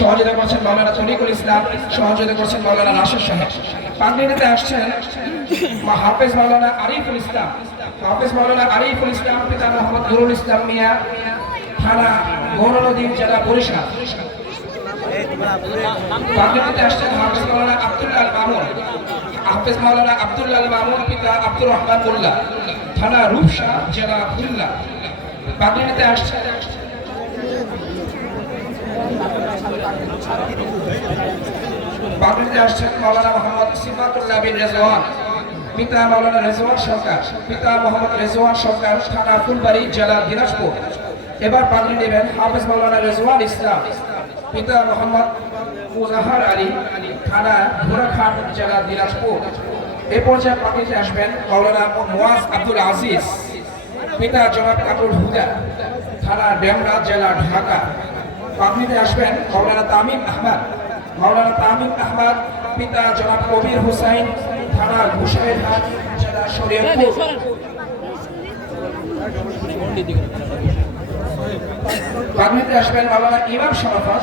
সহযোগিতা করছেন মাওলানা তরিকুল ইসলাম, সহযোগিতা করছেন মাওলানা রাশেদ সাহেব। পাগড়িতে আসছেন হাফেজ মাওলানা আরিফুল ইসলাম, হাফেজ মাওলানা আরিফুল ইসলাম, পিতা মোহাম্মদ নুরুল ইসলাম মিয়া, থানা গৌরনদী, জেলা বরিশাল। পাগড়িতে আসছেন হাফেজ মাওলানা আব্দুল্লাহ আল মামুন, হাফেজ মাওলানা আব্দুল্লাহ আল মামুন, পিতা আব্দুর রহমান মোল্লা, থানা রূপসা, জেলা খুলনা। পাগড়িতে আসছেন পাগড়িতে আসছেন মাওলানা মোহাম্মদ সিফাতুল্লাহ বিন রেজওয়ান, পিতা মাওলানা রেজওয়ান সরকার, পিতা মোহাম্মদ রেজওয়ান সরকার, থানা ফুলবাড়ি, জেলা দিনাজপুর। এবার পাগড়ি নেবেন হাফেজ মাওলানা রেজওয়ান ইসলাম, পিতা মোহাম্মদ মুজাহার আলী, থানা ঘোড়াঘাট, জেলা দিনাজপুর। এ পর্যায়ে পাগড়িতে আসবেন মাওলানা মুয়াজ আব্দুল আজিজ, পিতা জনাব কাপুর হুদা, থানা ডেমরা, জেলা ঢাকা। পাগড়িতে আসবেন মাওলানা তামিম আহমদ, মাওলানা তামিম আহমদ, পিতা জনাব কবির হুসাইন, থানা ঘুষাইরহাট, জেলা শরীয়তপুর। পাগড়িতে আসবেন মাওলানা ইমাম শরাফত,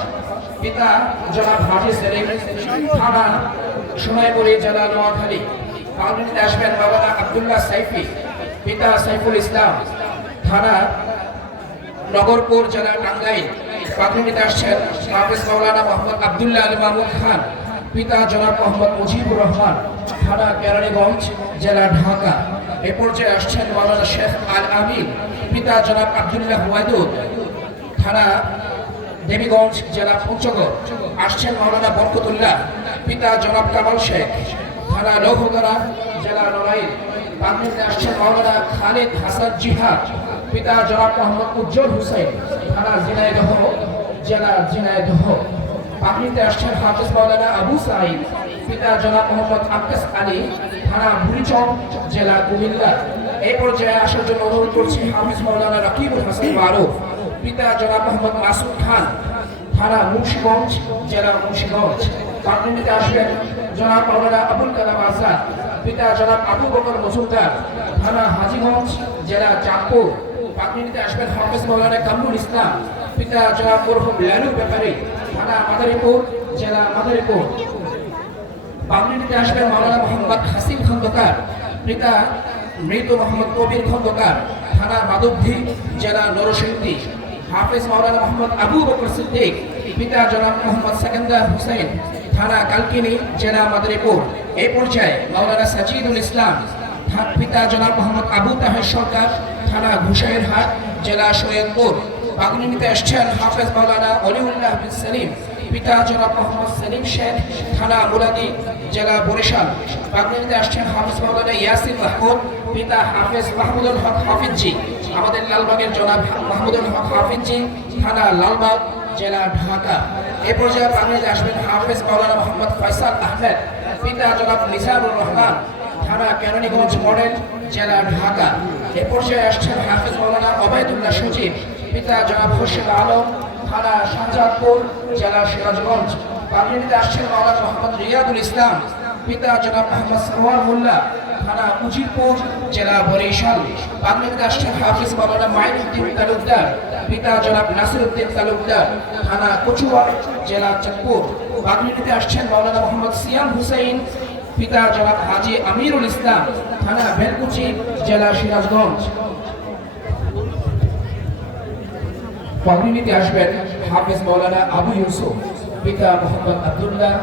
পিতা জনাব হাফিজ সেলিম, থানা সোনাইমুড়ি, জেলা নোয়াখালী। পাগড়িতে আসবেন মাওলানা আব্দুল্লাহ সাইফি, পিতা সাইফুল ইসলাম, থানা নগরপুর, জেলা টাঙ্গাইল। পাগড়িতে আসছেন হাফেজ মাওলানা মোহাম্মদ আব্দুল্লাহ আল মামুন খান, পিতা জনাব মোহাম্মদ মুজিবুর রহমান, থানা কেরানীগঞ্জ, জেলা ঢাকা। এ পর্যায়ে আসছেন মাওলানা শেখ আল আমিন, পিতা জনাব আব্দুল্লাহ ওয়াদুদ, থানা দেবীগঞ্জ, জেলা পঞ্চগড়। আসছেন মাওলানা বরকতুল্লাহ, পিতা জনাব কামাল শেখ, থানা লৌহগড়া, জেলা নড়াইল। পাগড়িতে আসছেন মাওলানা খালিদ হাসান জিহাদ, পিতা জনাব মোহাম্মদ উজ্জ্বল হুসাইন, থানা ঝিনাইদহ, জেলা ঝিনাইদহ। পাগড়িতে আসছেন হাফেজ মাওলানা আবু সাঈদ, পিতা জনাব মোহাম্মদ আব্বাস আলী, থানা বুড়িচং, জেলা কুমিল্লা। এই পর্যায়ে আসার জন্য অনুরোধ করছি হাফেজ মাওলানা রাকিবুল হাসান মারুফ, পিতা জনাব মোহাম্মদ মাসুদ খান, থানা মুন্সিগঞ্জ, জেলা মুন্সিগঞ্জ। পাগড়িতে আসবেন জনাব মাওলানা আবুল কালাম আজাদ, পিতা জনাব আবু বকর মজুমদার, থানা হাজীগঞ্জ, জেলা চাঁদপুর। পাগড়িতে আসবেন হাফেজ মাওলানা কামরুল ইসলাম, পিতা জনাব মরহুম লালু ব্যাপারী, থানা মাদারীপুর, জেলা মাদারীপুর। পাগড়িতে আসবেন মাওলানা মোহাম্মদ হাসিম খন্দকার, পিতা মৃত মোহাম্মদ কবির খন্দকার, থানা মাধবদী, জেলা নরসিংদী। হাফেজ মাওলানা মোহাম্মদ আবু বকর সিদ্দিক, পিতা জনাব মোহাম্মদ সেকেন্দার হুসাইন, থানা কালকিনি, জেলা মাদারীপুর। এই পর্যায়ে মাওলানা সাজিদুল ইসলাম, পিতা জনাব মোহাম্মদ আবু তাহের সরকার, থানা ঘুষাইরহাট, জেলা শরীয়তপুর। পাগড়িতে আসছেন হাফেজ মাওলানা অলিউল্লাহ বিন সেলিম, পিতা জনাব মোহাম্মদ সেলিম শেখ, থানা মুলাদি, জেলা বরিশাল। পাগড়িতে আসছেন হাফেজ মাওলানা ইয়াসিন মাহমুদ, পিতা হাফেজ মাহমুদুল হক হাফিজি, আমাদের লালবাগের জনাব মাহমুদুল হক হাফিজি, থানা লালবাগ, জেলা ঢাকা। এ পর্যায়ে পাগড়িতে আসবেন হাফেজ মাওলানা মোহাম্মদ ফয়সাল আহমেদ, পিতা জনাব নিজামুর রহমান, থানা কেরানীগঞ্জ মডেল, জেলা ঢাকা। এ পর্যায়ে আসছেন হাফেজ মাওলানা ওবায়দুল্লাহ সজীব, পিতা জনাব খুরশিদ আলম, থানা শাহজাদপুর, জেলা সিরাজগঞ্জ। পাগড়িতে আসছেন মাওলানা মোহাম্মদ রিয়াদুল ইসলাম, পিতা জনাব মোহাম্মদ সরওয়ার মোল্লা, থানা উজিরপুর, জেলা বরিশাল। পাগড়িতে আসছেন হাফেজ মাওলানা মাইনুদ্দিন তালুকদার, পিতা জনাব নাসিরউদ্দিন তালুকদার, থানা কচুয়া, জেলা চাঁদপুর। পাগড়িতে আসছেন মাওলানা মোহাম্মদ সিয়াম হুসাইন, পিতা জনাব হাজী আমিরুল ইসলাম, থানা বেলকুচি, জেলা সিরাজগঞ্জ। পাগড়িতে আসবেন হাফেজ মাওলানা আবু ইউসুফ, পিতা মোহাম্মদ আব্দুল্লাহ,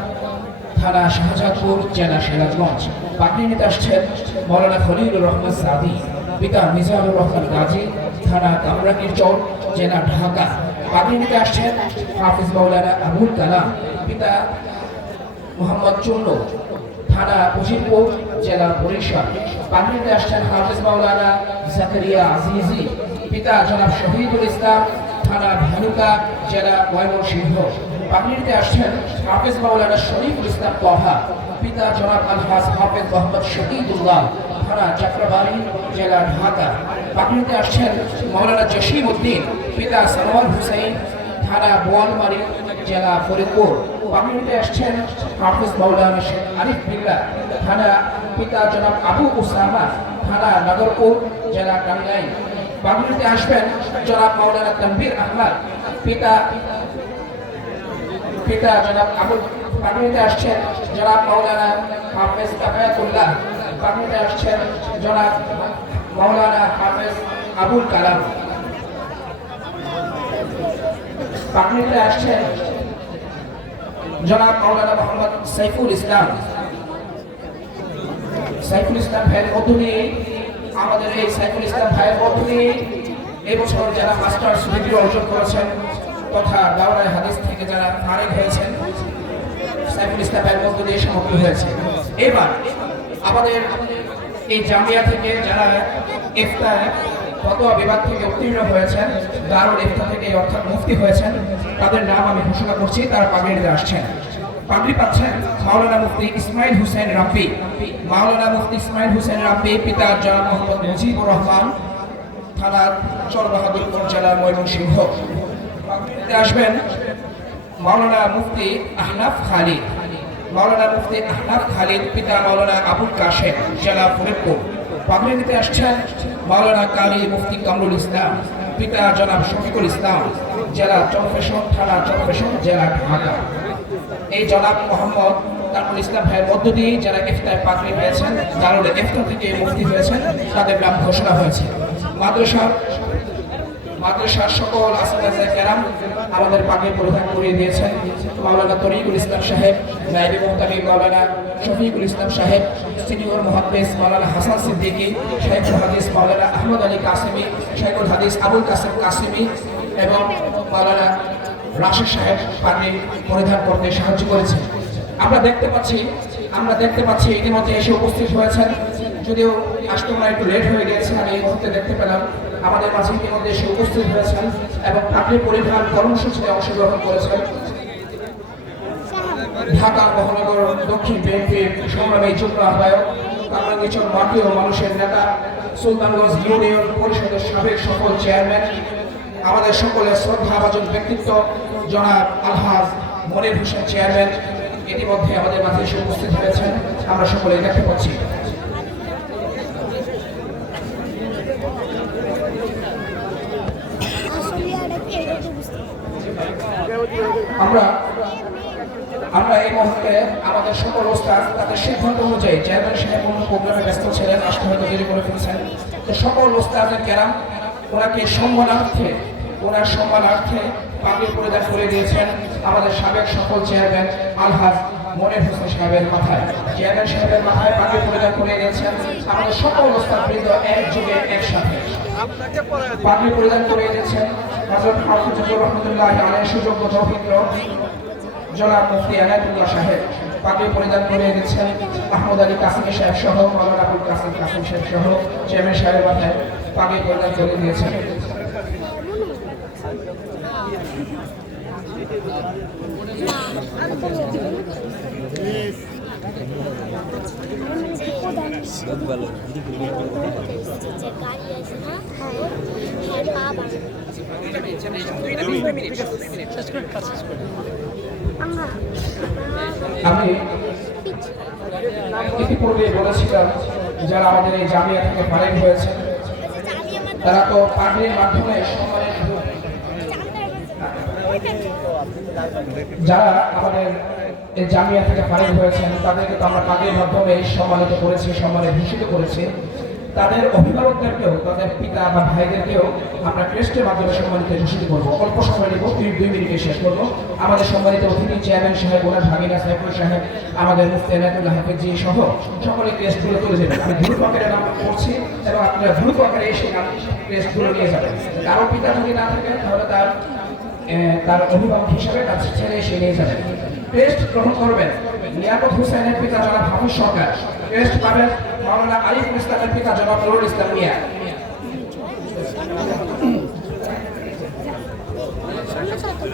থানা শাহজাদপুর, জেলা সিরাজগঞ্জ। পাগড়িতে আসছেন মাওলানা খলিলুর রহমান সাদি, পিতা মিজানুর রহমান গাজী, থানা কামরাঙ্গীরচর, জেলা ঢাকা। পাগড়িতে আসছেন হাফেজ মাওলানা আবুল কালাম, পিতা মোহাম্মদ চুন্নু, থানা উজিরপুর, জেলা বরিশাল। পাগড়িতে আসছেন হাফেজ মাওলানা জাকারিয়া আজিজি, পিতা জনাব শহীদুল ইসলাম, থানা ভালুকা, জেলা ময়মনসিংহ। পাগড়িতে আসছেন হাফেজ মাওলানা শরীফুল ইসলাম তহা, পিতা জনাব আলহাজ হাফেজ মোহাম্মদ শহীদুল্লাহ, থানা যাত্রাবাড়ি, জেলা ঢাকা। পাগড়িতে আসছেন মাওলানা জসিম উদ্দিন, পিতা সানোয়ার হুসাইন, থানা বোয়ালমারী, জেলা ফরিদপুর। পাগড়িতে আসছেন হাফেজ মাওলানা শেখ আরিফ বিল্লাহ, থানা পিতা জনাব আবু উসামা, থানা নগরপুর, জেলা টাঙ্গাইল। পাগড়িতে আসবেন জনাব মাওলানা তানভীর আহমদ, পিতা পিতা জনাব আবুল পাগড়িতে আসছেন জনাব মাওলানা হাফেজ কাফায়াতুল্লাহ, পাগড়িতে আসছেন জনাব মাওলানা হাফেজ আবুল কালাম, পাগড়িতে আসছেন জনাব মাওলানা মোহাম্মদ সাইফুল ইসলাম। সাইফুল ইসলাম ভাইয়ের মধ্য দিয়ে আমাদের এই সাইফুল ইসলাম ভাইয়ের মধ্য দিয়ে এবছর যারা মাস্টার্স ডিগ্রি অর্জন করেছেন তথা দাওরায়ে হাদিস থেকে যারা ফারিগ হয়েছেন সাইফুল ইসলাম ভাইয়ের মধ্য দিয়ে সমাপ্ত হয়েছে। এবার আমাদের এই জামিয়া থেকে যারা ইফতা ফতোয়া বিভাগ থেকে উত্তীর্ণ হয়েছেন, দারুল ইফতা থেকে অর্থাৎ মুফতি হয়েছেন, তাদের নাম আমি ঘোষণা করছি। তারা পাগড়িতে আসছেন। পাগড়ি পাচ্ছেন মাওলানা মুফতি ইসমাইল হুসেন রাব্বি। মাওলানা মুফতি ইসমাইল হুসেন রাব্বি পিতা জনাব মোহাম্মদ মুজিবুর রহমান, থানা চরবাহাদুরপুর জেলা ময়মনসিংহ। পাগড়িতে আসবেন মাওলানা মুফতি আহনাফ খালিদ। মাওলানা মুফতি আহনাফ খালিদ পিতা মাওলানা আবুল কাশেম, জেলা ফরিদপুর। পাগড়ি নিতে আসছেন মাওলানা কারি মুফতি কামরুল ইসলাম, পিতা জনাব শফিকুল ইসলাম, জেলা চরফেশন, থানা চরফেশন, জেলা ঢাকা। এই জনাব মোহাম্মদ কামরুল ইসলাম ভাইয়ের মধ্য দিয়ে যারা ইফতায় পাগড়ি পেয়েছেন, দারুল ইফতা থেকে মুফতি হয়েছেন, তাদের নাম ঘোষণা হয়েছে। মাদ্রাসার সকল আসিফায়ে কেরাম আমাদের পাগড়ি পরিধান করিয়ে দিয়েছেন। মাওলানা তরিকুল ইসলাম সাহেব, নায়েবে মুহতামিম মাওলানা শফিকুল ইসলাম সাহেব, সিনিয়র মুহাদ্দিস মাওলানা হাসান সিদ্দিকী, শাইখুল হাদিস মাওলানা আহমদ আলী কাসেমি, শাইখুল হাদিস আবুল কাসেম কাসেমি এবং মাওলানা রাশেদ সাহেব পাগড়ি পরিধান করতে সাহায্য করেছেন। আমরা দেখতে পাচ্ছি ইতিমধ্যে এসে উপস্থিত হয়েছেন, যদিও আসতে আমরা একটু লেট হয়ে গেছে। আমি এই মুহূর্তে দেখতে পেলাম আমাদের মাঝে ইতিমধ্যে এসে উপস্থিত হয়েছেন এবং পাগড়ি পরিধান কর্মসূচিতে অংশগ্রহণ করেছেন ঢাকা মহানগর দক্ষিণ বিএনপির সংগ্রামী যুগ্ম আহ্বায়ক, কামরাঙ্গীরচর মাটি ও মানুষের নেতা, সুলতানগঞ্জ ইউনিয়ন পরিষদের সাবেক সফল চেয়ারম্যান, আমাদের সকলের শ্রদ্ধাভাজন ব্যক্তিত্ব জনাব আলহাজ মনির হোসেন চেয়ারম্যান ইতিমধ্যে আমাদের মাঝে এসে উপস্থিত হয়েছেন। আমরা সকলেই দেখতে পাচ্ছি। আমরা এই মুহূর্তে আমাদের সকল ওস্তাদ তাদের সিদ্ধান্ত অনুযায়ী, চেয়ারম্যান সাহেব অন্য প্রোগ্রামে ব্যস্ত ছিলেন, আসতে হয়তো দেরি করে ফেলছেন, তো সকল ওস্তাদের কেরাম ওনাকে সম্মানার্থে পাগড়ি পরিধান করে দিয়েছেন আমাদের সাবেক সফল চেয়ারম্যান আলহাজ মনির হোসেন সাহেবের মাথায়। চেয়ারম্যান সাহেবের মাথায় পাগড়ি পরিধান করে দিয়েছেন আমাদের সকল ওস্তাদবৃন্দ একযোগে একসাথে পাগড়ি পরিধান করে দিয়েছেন হযরত হাফিজুর রহমাতুল্লাহ আলাইহি সুযোগ্য তৌফিক জনাব মুফতি আনায়াতুল্লাহ সাহেব। পাগড়ি পরিধান করে দিয়েছেন আহমদ আলী কাসেমি সাহেব সহ, মাওলানা আবুল কাসেম কাসেম সাহেব সহ চেয়ারম্যান সাহেবের মাথায় পাগড়ি পরিধান করে দিয়েছেন। আমি ইতিপূর্বে বলেছিলাম যারা আমাদের এই জামিয়া থেকে ফারিগ হয়েছে তারা তো পাগড়ির মাধ্যমে যারা আমাদের এই জামিয়া থেকে ফারিগ হয়েছেন তাদেরকে তো আমরা পাগড়ির মাধ্যমে সম্মানিত করেছি, সম্মানে ভূষিত করেছি। তাদের অভিভাবকদেরকেও, তাদের পিতা বা ভাইদেরকেও আমরা ক্রেস্টের মাধ্যমে সম্মানিত ভূষিত করবো। অল্প সময় নেব, 2 মিনিটে শেষ করবো। আমাদের সম্মানিত অতিথি চেয়ারম্যান সাহেব, ওনার ভাগিনা সাইফুল সাহেব, আমাদের মুফতি আনায়াতুল্লাহ হাফেজি সহ সকলে ক্রেস্টগুলো তুলে দেবেন। আমি দ্রুত আকারে নাম করছি এবং আপনারা দ্রুত আকারে এসে নাম ক্রেস্টগুলো নিয়ে যাবেন। কারো পিতা যদি না থাকে তাহলে তার অভিভাবক হিসাবে তার ছেলে এসে নিয়ে যাবেন। ক্রেস্ট গ্রহণ করবেন নিয়ামত হুসেনের পিতা জনাব হাফিজ সরকার। ক্রেস্ট পাবেন মাওলানা আরিফুল ইসলামের পিতা জনাব নুরুল ইসলাম মিয়া।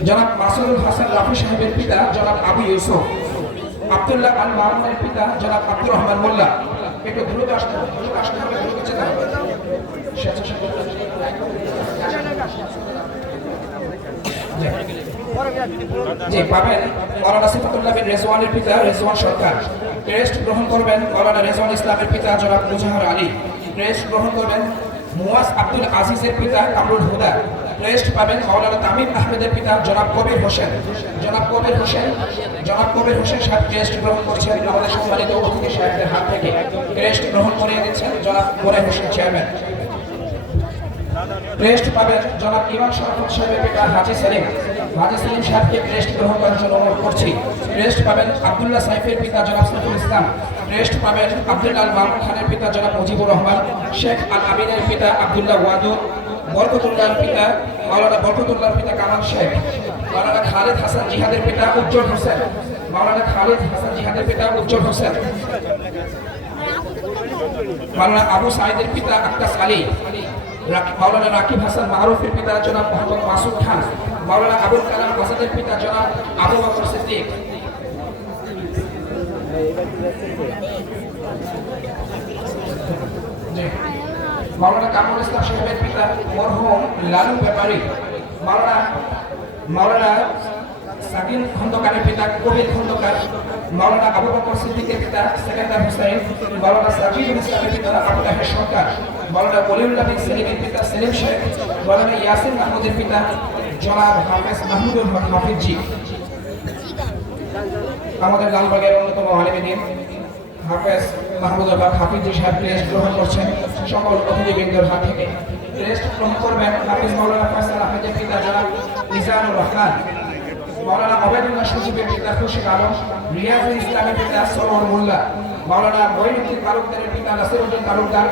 জনাব মাসুদুল হাসান রাফি সাহেবের পিতা জনাব আবু ইউসুফ। আব্দুল্লাহ আল মামুনের পিতা জনাব আব্দুর রহমান মোল্লা। একটু দ্রুত আসতে হবে, দ্রুত যেতে হবে। জি পাবেন মাওলানা সিফাতুল্লাহ বিন রেজওয়ানের পিতা রেজওয়ান সরকার। ক্রেস্ট গ্রহণ করবেন মাওলানা রেজওয়ান ইসলামের পিতা জনাব মুজাহার আলী। ক্রেস্ট গ্রহণ করবেন মুয়াজ আব্দুল আজিজের পিতা কামরুল হুদা। ক্রেস্ট পাবেন মাওলানা তামিম আহমেদের পিতা জনাব কবির হোসেন। জনাব কবির হোসেন সাহেব ক্রেস্ট গ্রহণ করছেন আমাদের সম্মানিত অতিথি সাহেবদের হাত থেকে। ক্রেস্ট গ্রহণ করে দিচ্ছেন জনাব মোরাই হোসেন চেয়ারম্যান। ক্রেস্ট পাবেন জনাব ইমাম শরফত সাহেবের পিতা হাজী সেলিম সাহেবকে ক্রেস্ট গ্রহণ করার জন্য অনুরোধ করছি। ক্রেস্ট পাবেন আব্দুল্লাহ সাইফের পিতা জনাব সাইফুল ইসলাম। ক্রেস্ট পাবেন আব্দুল্লাহ মামুন খানের পিতা জনাব মুজিবুর রহমান। শেখ আল আমিনের পিতা আব্দুল্লাহ ওয়াদুদ। বরকতুল্লাহর পিতা মাওলানা বরকতুল্লাহর পিতা কামাল শেখ। মাওলানা খালিদ হাসান জিহাদের পিতা উজ্জ্বল হোসেন। মাওলানা আবু সাইদের পিতা আক্কাস আলী। মাওলানা রাকিব হাসান মারুফের পিতা জনাব মোহাম্মদ মাসুদ খান। মাওলানা আবুল কালাম আজাদের পিতা জনাব আবু বকর সিদ্দিক। মাওলানা কামরুল ইসলাম সাহেবের পিতা মরহুম লালু ব্যাপারী। মাওলানা সাকিন খন্দকারের পিতা কবির খন্দকার। মাওলানা আবু বকর সিদ্দিকের পিতা সেকেন্দার হোসেন। মাওলানা সাজিদুল ইসলামের পিতা আবু তাহের সরকার। মাওলানা ওলিউল্লাহ বিন সেলিমের পিতা সেলিম শেখ। মাওলানা ইয়াসিন মাহমুদের পিতা জনাব হাফেজ মাহমুদুল হক হাফিজি। আমাদের লালবাগের অন্যতম আলেমীদিন হাফেজ মাহমুদুল হক হাফিজি সাহেব ক্রেস্ট গ্রহণ করছেন সকল অতিথিবৃন্দের হাত থেকে। ক্রেস্ট গ্রহণ করবেন হাফিজ মাওলানা ফয়সাল আহমেদের পিতা জনাব মিজানুর রহমান। মাওলানা ওবায়দুল্লাহ সজীবের পিতা খুরশিদ আলম। রিয়াজুল ইসলামের পিতা সরওয়ার মোল্লা। মাওলানা মঈনুদ্দিন তালুকদারের পিতা নাসিরউদ্দিন তালুকদার।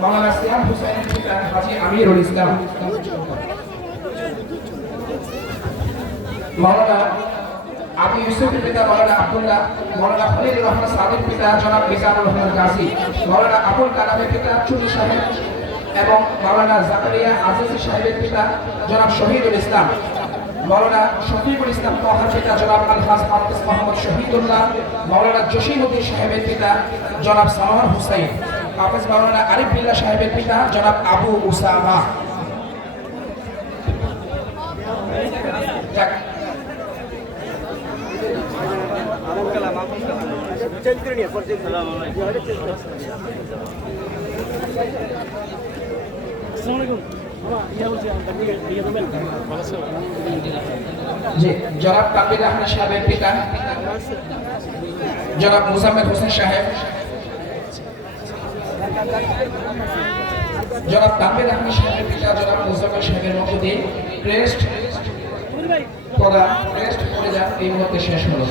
মাওলানা সিয়াম হুসাইনের পিতা হাজী আমিরুল ইসলাম। মাওলানা আবু ইউসুফের পিতা মাওলানা আব্দুল্লাহ। মাওলানা খলিলুর রহমান সাদির পিতা জনাব মিজানুর রহমান গাজী। মাওলানা আবুল কালামের পিতা চুনি সাহেব এবং মাওলানা জাকারিয়া আজিজি সাহেবের পিতা জনাব শহীদুল ইসলাম। মাওলানা শফিকুল ইসলাম তোহার পিতা জনাব আলহাজ হাফিজ মোহাম্মদ শহীদুল্লাহ। মাওলানা জসিমউদ্দিন সাহেবের পিতা জনাব সানোয়ার হুসাইন। হাফেজ মাওলানা আরিফ বিল্লাহ সাহেবের পিতা জনাব আবু উসামা। জনাব তানভীর আহমেদ সাহেবের পিতা জনাব মুজাম্মেল হোসেন সাহেব। জনাব তানভীর আহমেদ সাহেবের পিতা জনাব মুজাম্মেল সাহেবের মধ্য দিয়ে ক্রেস্ট করে যান। এই মুহূর্তে শেষ হলো।